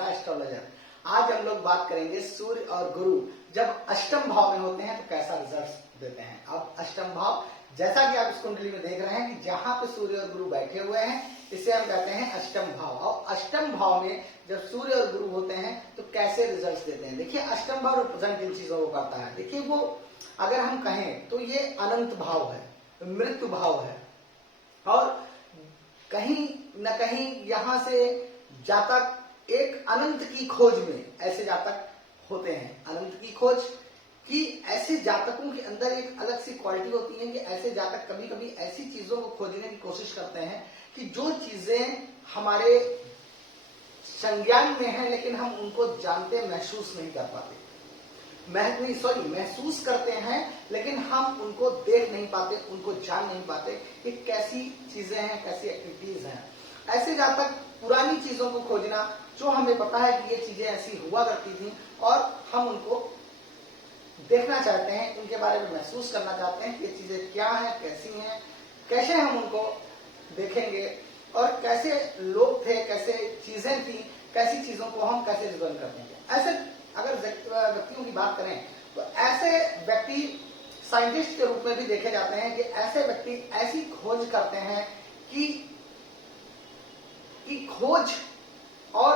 Mishra astrologer. आज हम लोग बात करेंगे सूर्य और गुरु जब अष्टम भाव में होते हैं तो कैसा रिजल्ट देते हैं। अब अष्टम भाव जैसा कि आप इस कुंडली में देख रहे हैं कि जहां पे सूर्य और गुरु बैठे हुए हैं इसे हम कहते हैं अष्टम भाव। और अष्टम भाव में जब सूर्य और गुरु होते हैं तो कैसे रिजल्ट देते हैं। देखिए अष्टम भाव रिप्रेजेंट इन चीजों को करता है। देखिए वो अगर हम कहें तो ये अनंत भाव है, मृत्यु भाव है, और कहीं न कहीं यहां से जातक एक अनंत की खोज में, ऐसे जातक होते हैं अनंत की खोज कि ऐसे जातकों के अंदर एक अलग सी क्वालिटी होती है कि ऐसे जातक कभी कभी ऐसी चीजों को खोजने की कोशिश करते हैं कि जो चीजें हमारे संज्ञान में है लेकिन हम उनको जानते महसूस नहीं कर पाते, महसूस करते हैं लेकिन हम उनको देख नहीं पाते, उनको जान नहीं पाते कि कैसी चीजें हैं, कैसी एक्टिविटीज हैं। ऐसे जातक पुरानी चीजों को खोजना जो हमें पता है कि ये चीजें ऐसी हुआ करती थी और हम उनको देखना चाहते हैं, उनके बारे में महसूस करना चाहते हैं कि ये चीजें क्या हैं, कैसी हैं, कैसे हम उनको देखेंगे और कैसे लोग थे, कैसे चीजें थी, कैसी चीजों को हम कैसे रिजल्ट कर देंगे। ऐसे अगर व्यक्तियों की बात करें तो ऐसे व्यक्ति साइंटिस्ट के रूप में भी देखे जाते हैं कि ऐसे व्यक्ति ऐसी खोज करते हैं कि खोज और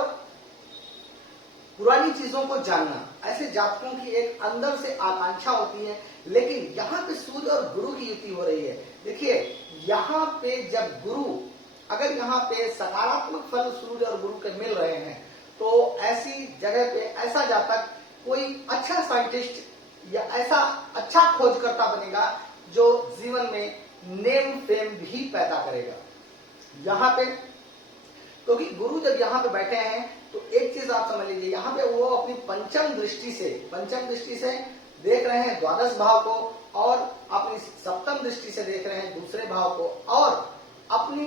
पुरानी चीजों को जानना ऐसे जातकों की एक अंदर से आकांक्षा होती है। लेकिन यहाँ पे सूर्य और गुरु की युति हो रही है। देखिए यहाँ पे जब गुरु, अगर यहाँ पे सकारात्मक फल सूर्य और गुरु के मिल रहे हैं तो ऐसी जगह पे ऐसा जातक कोई अच्छा साइंटिस्ट या ऐसा अच्छा खोजकर्ता बनेगा जो जीवन में नेम फेम भी पैदा करेगा। यहाँ पे क्योंकि गुरु जब यहाँ पे बैठे हैं तो एक चीज आप समझ लीजिए, यहाँ पे वो अपनी पंचम दृष्टि से देख रहे हैं द्वादश भाव को और अपनी सप्तम दृष्टि से देख रहे हैं दूसरे भाव को और अपनी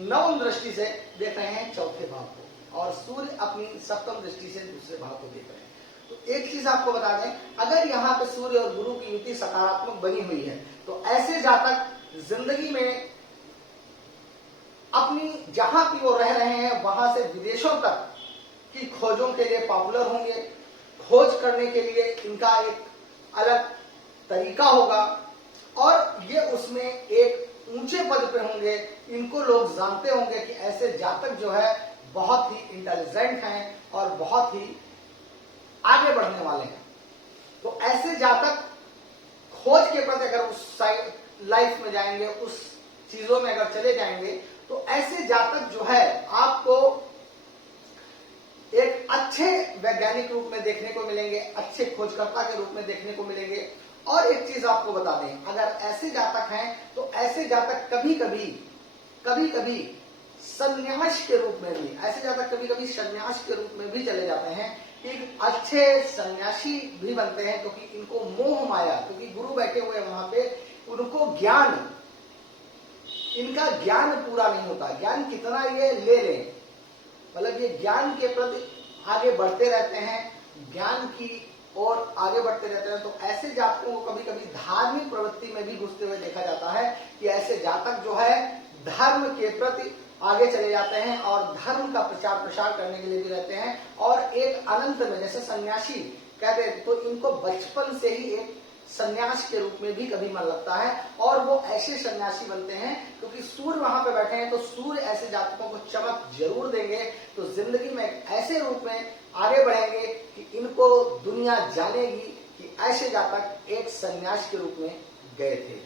नवम दृष्टि से देख रहे हैं चौथे भाव को और सूर्य अपनी सप्तम दृष्टि से दूसरे भाव को देख रहे हैं। तो एक चीज आपको बता दें, अगर यहाँ पे सूर्य और गुरु की युति सकारात्मक बनी हुई है तो ऐसे जातक जिंदगी में अपनी जहां भी वो रह रहे हैं वहां से विदेशों तक की खोजों के लिए पॉपुलर होंगे। खोज करने के लिए इनका एक अलग तरीका होगा और ये उसमें एक ऊंचे पद पे होंगे। इनको लोग जानते होंगे कि ऐसे जातक जो है बहुत ही इंटेलिजेंट हैं और बहुत ही आगे बढ़ने वाले हैं। तो ऐसे जातक खोज के प्रति अगर उस लाइफ में जाएंगे, उस चीजों में अगर चले जाएंगे तो ऐसे जातक जो है आपको एक अच्छे वैज्ञानिक रूप में देखने को मिलेंगे, अच्छे खोजकर्ता के रूप में देखने को मिलेंगे। और एक चीज आपको बता दें, अगर ऐसे जातक हैं तो ऐसे जातक कभी कभी सन्यास के रूप में भी, ऐसे जातक कभी कभी सन्यास के रूप में भी चले जाते हैं। एक अच्छे सन्यासी भी बनते हैं क्योंकि इनको मोह माया, क्योंकि गुरु बैठे हुए वहां पे, उनको ज्ञान, इनका ज्ञान पूरा नहीं होता। ज्ञान कितना ये ले लें, मतलब ये ज्ञान के प्रति आगे बढ़ते रहते हैं, ज्ञान की ओर आगे बढ़ते रहते हैं। तो ऐसे जातकों को कभी कभी धार्मिक प्रवृत्ति में भी घुसते हुए देखा जाता है कि ऐसे जातक जो है धर्म के प्रति आगे चले जाते हैं और धर्म का प्रचार प्रसार करने के लिए भी रहते हैं। और एक अनंत में, जैसे सन्यासी कहते हैं, तो इनको बचपन से ही एक सन्यास के रूप में भी कभी मन लगता है और वो ऐसे सन्यासी बनते हैं क्योंकि सूर्य वहां पे बैठे हैं। तो सूर्य ऐसे जातकों को चमक जरूर देंगे, तो जिंदगी में ऐसे रूप में आगे बढ़ेंगे कि इनको दुनिया जानेगी कि ऐसे जातक एक सन्यास के रूप में गए थे।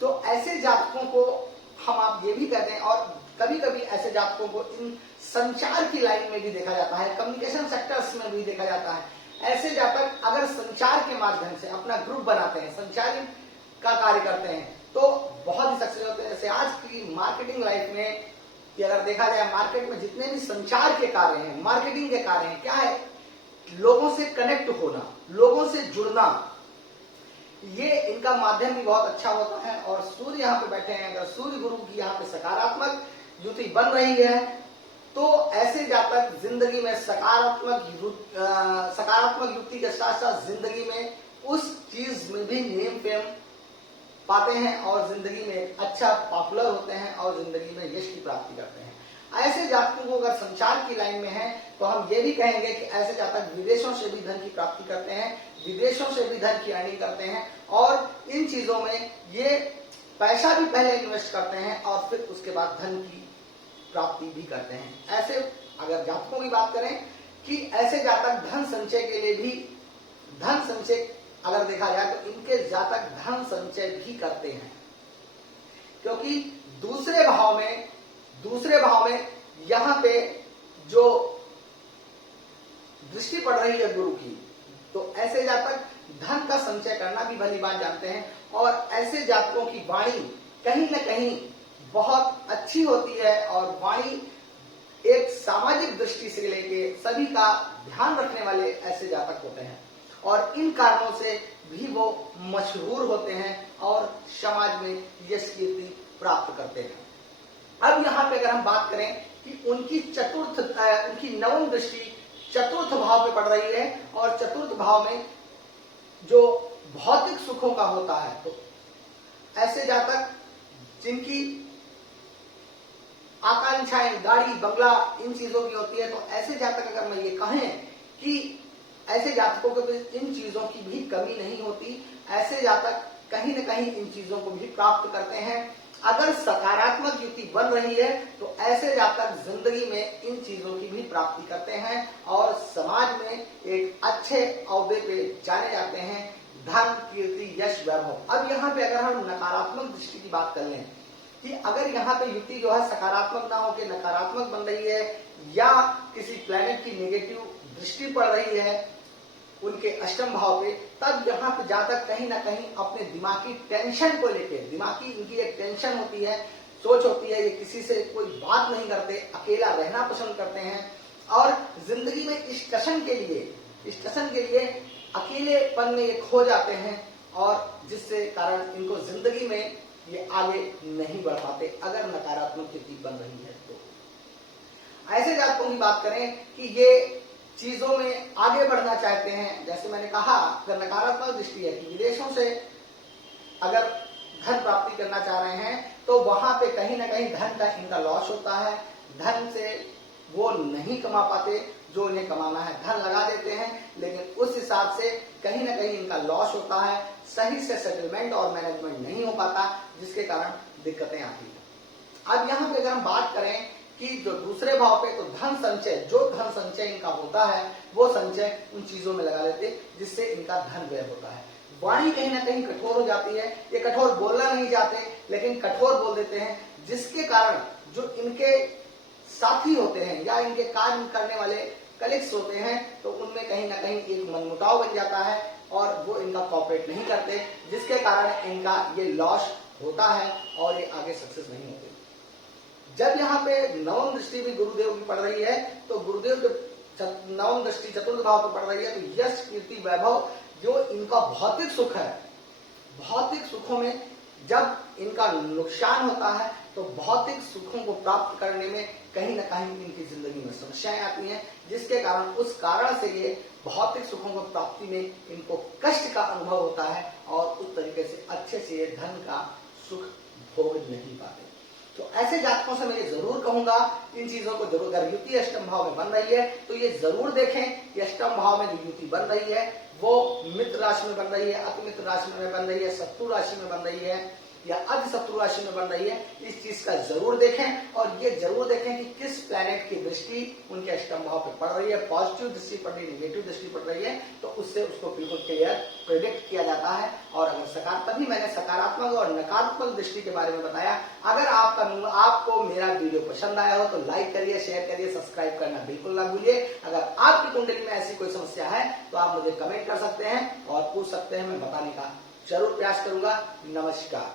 तो ऐसे जातकों को हम आप ये भी कहते हैं। और कभी कभी ऐसे जातकों को इन संचार की लाइन में भी देखा जाता है, कम्युनिकेशन सेक्टर्स में भी देखा जाता है। ऐसे जातक अगर संचार के माध्यम से अपना ग्रुप बनाते हैं, संचारी का कार्य करते हैं तो बहुत ही सक्सेस होते हैं। जैसे आज की मार्केटिंग लाइफ में कि अगर देखा जाए, मार्केट में जितने भी संचार के कार्य हैं, मार्केटिंग के कार्य हैं, क्या है, लोगों से कनेक्ट होना, लोगों से जुड़ना, ये इनका माध्यम भी बहुत अच्छा होता है। और सूर्य यहाँ पे बैठे हैं, अगर सूर्य गुरु की यहाँ पे सकारात्मक युति बन रही है तो ऐसे जातक जिंदगी में सकारात्मक युक्ति के साथ साथ जिंदगी में उस चीज में भी नेम फेम पाते हैं और जिंदगी में अच्छा पॉपुलर होते हैं और जिंदगी में यश की प्राप्ति करते हैं। ऐसे जातकों को अगर संचार की लाइन में है तो हम ये भी कहेंगे कि ऐसे जातक विदेशों से भी धन की प्राप्ति करते हैं, विदेशों से भी धन की अर्निंग करते हैं और इन चीजों में ये पैसा भी पहले इन्वेस्ट करते हैं और फिर उसके बाद धन की प्राप्ति भी करते हैं। ऐसे अगर जातकों की बात करें कि ऐसे जातक धन संचय के लिए भी, धन संचय अगर देखा जाए तो इनके जातक धन संचय भी करते हैं, क्योंकि दूसरे भाव में यहां पे जो दृष्टि पड़ रही है गुरु की, तो ऐसे जातक धन का संचय करना भी भली बात जानते हैं और ऐसे जातकों की वाणी कहीं न कहीं बहुत अच्छी होती है और वाणी एक सामाजिक दृष्टि से लेके सभी का ध्यान रखने वाले ऐसे जातक होते हैं और इन कारणों से भी वो मशहूर होते हैं और समाज में यश कीर्ति प्राप्त करते हैं। अब यहाँ पे अगर हम बात करें कि उनकी नवम दृष्टि चतुर्थ भाव पे पड़ रही है और चतुर्थ भाव में जो भौतिक सुखों का होता है, तो ऐसे जातक जिनकी आकांक्षाएं गाड़ी बंगला इन चीजों की होती है, तो ऐसे जातक अगर मैं ये कहें कि ऐसे जातकों को इन चीजों की भी कमी नहीं होती, ऐसे जातक कहीं न कहीं इन चीजों को भी प्राप्त करते हैं। अगर सकारात्मक युति बन रही है तो ऐसे जातक जिंदगी में इन चीजों की भी प्राप्ति करते हैं और समाज में एक अच्छे ओहदे पे जाने जाते हैं, धन कीर्ति यश वैभव। अब यहाँ पे अगर हम नकारात्मक दृष्टि की बात कर लें कि अगर यहाँ पे युति जो है सकारात्मक ना होकर नकारात्मक बन रही है या किसी प्लेनेट की नेगेटिव दृष्टि पड़ रही है उनके अष्टम भाव पे, तब यहाँ पे जातक कहीं ना कहीं अपने दिमागी टेंशन को लेके, दिमागी इनकी एक टेंशन होती है, सोच होती है, ये किसी से कोई बात नहीं करते, अकेला रहना पसंद करते हैं और जिंदगी में इस टशन के लिए अकेलेपन में ये खो जाते हैं और जिससे कारण इनको जिंदगी में ये आगे नहीं बढ़ पाते अगर नकारात्मक स्थिति बन रही है तो। ऐसे जातकों की बात करें कि ये चीजों में आगे बढ़ना चाहते हैं, जैसे मैंने कहा अगर नकारात्मक दृष्टि है कि विदेशों से अगर धन प्राप्ति करना चाह रहे हैं तो वहां पे कहीं ना कहीं धन का इनका लॉस होता है, धन से वो नहीं कमा पाते जो इन्हें कमाना है, धन लगा देते हैं लेकिन उस हिसाब से कहीं ना कहीं इनका लॉस होता है, सही से सेटलमेंट और मैनेजमेंट नहीं हो पाता जिसके कारण दिक्कतें आती है। अब यहाँ पे अगर हम बात करें कि जो दूसरे भाव पे, तो धन संचय इनका होता है वो संचय उन चीजों में लगा देते जिससे इनका धन व्यय होता है। वाणी कहीं ना कहीं कठोर हो जाती है, ये कठोर बोलना नहीं चाहते लेकिन कठोर बोल देते हैं जिसके कारण जो इनके साथी होते हैं या इनके कार्य करने वाले कलीग्स होते हैं तो उनमें कहीं ना कहीं एक मनमुटाव बन जाता है और वो इनका कॉपरेट नहीं करते जिसके कारण इनका ये लॉस होता है और ये आगे सक्सेस नहीं होते। जब यहाँ पे नवम दृष्टि भी गुरुदेव की पड़ रही है तो गुरुदेव जब नवम दृष्टि चतुर्थ भाव पर पड़ रही है तो यश कीर्ति वैभव जो इनका भौतिक सुख है, भौतिक सुखों में जब इनका नुकसान होता है तो भौतिक सुखों को प्राप्त करने में कहीं ना कहीं इनकी जिंदगी में समस्याएं आती हैं जिसके कारण उस कारण से ये भौतिक सुखों को प्राप्ति में इनको कष्ट का अनुभव होता है और उस तरीके से अच्छे से ये धन का सुख भोग नहीं पाते। तो ऐसे जातकों से मैं ये जरूर कहूंगा इन चीजों को जरूर, अगर युति अष्टम भाव में बन रही है तो ये जरूर देखें कि अष्टम भाव में जो युति बन रही है वो मित्र राशि में बन रही है, अति मित्र राशि में बन रही है, शत्रु राशि में बन रही है या अति शत्रु राशि में बन रही है, इस चीज का जरूर देखें और ये जरूर देखें कि किस प्लैनेट की दृष्टि उनके अष्टम भाव पे पड़ रही है, पॉजिटिव दृष्टि पड़ रही है, नेगेटिव दृष्टि पड़ रही है, तो उससे उसको बिल्कुल क्लियर प्रेडिक्ट किया जाता है। और अगर तभी मैंने सकारात्मक और नकारात्मक दृष्टि के बारे में बताया। अगर आपको मेरा वीडियो पसंद आया हो तो लाइक करिए, शेयर करिए, सब्सक्राइब करना बिल्कुल ना भूलिए। अगर आपकी कुंडली में ऐसी कोई समस्या है तो आप मुझे कमेंट कर सकते हैं और पूछ सकते हैं, मैं बताने का जरूर प्रयास करूंगा। नमस्कार।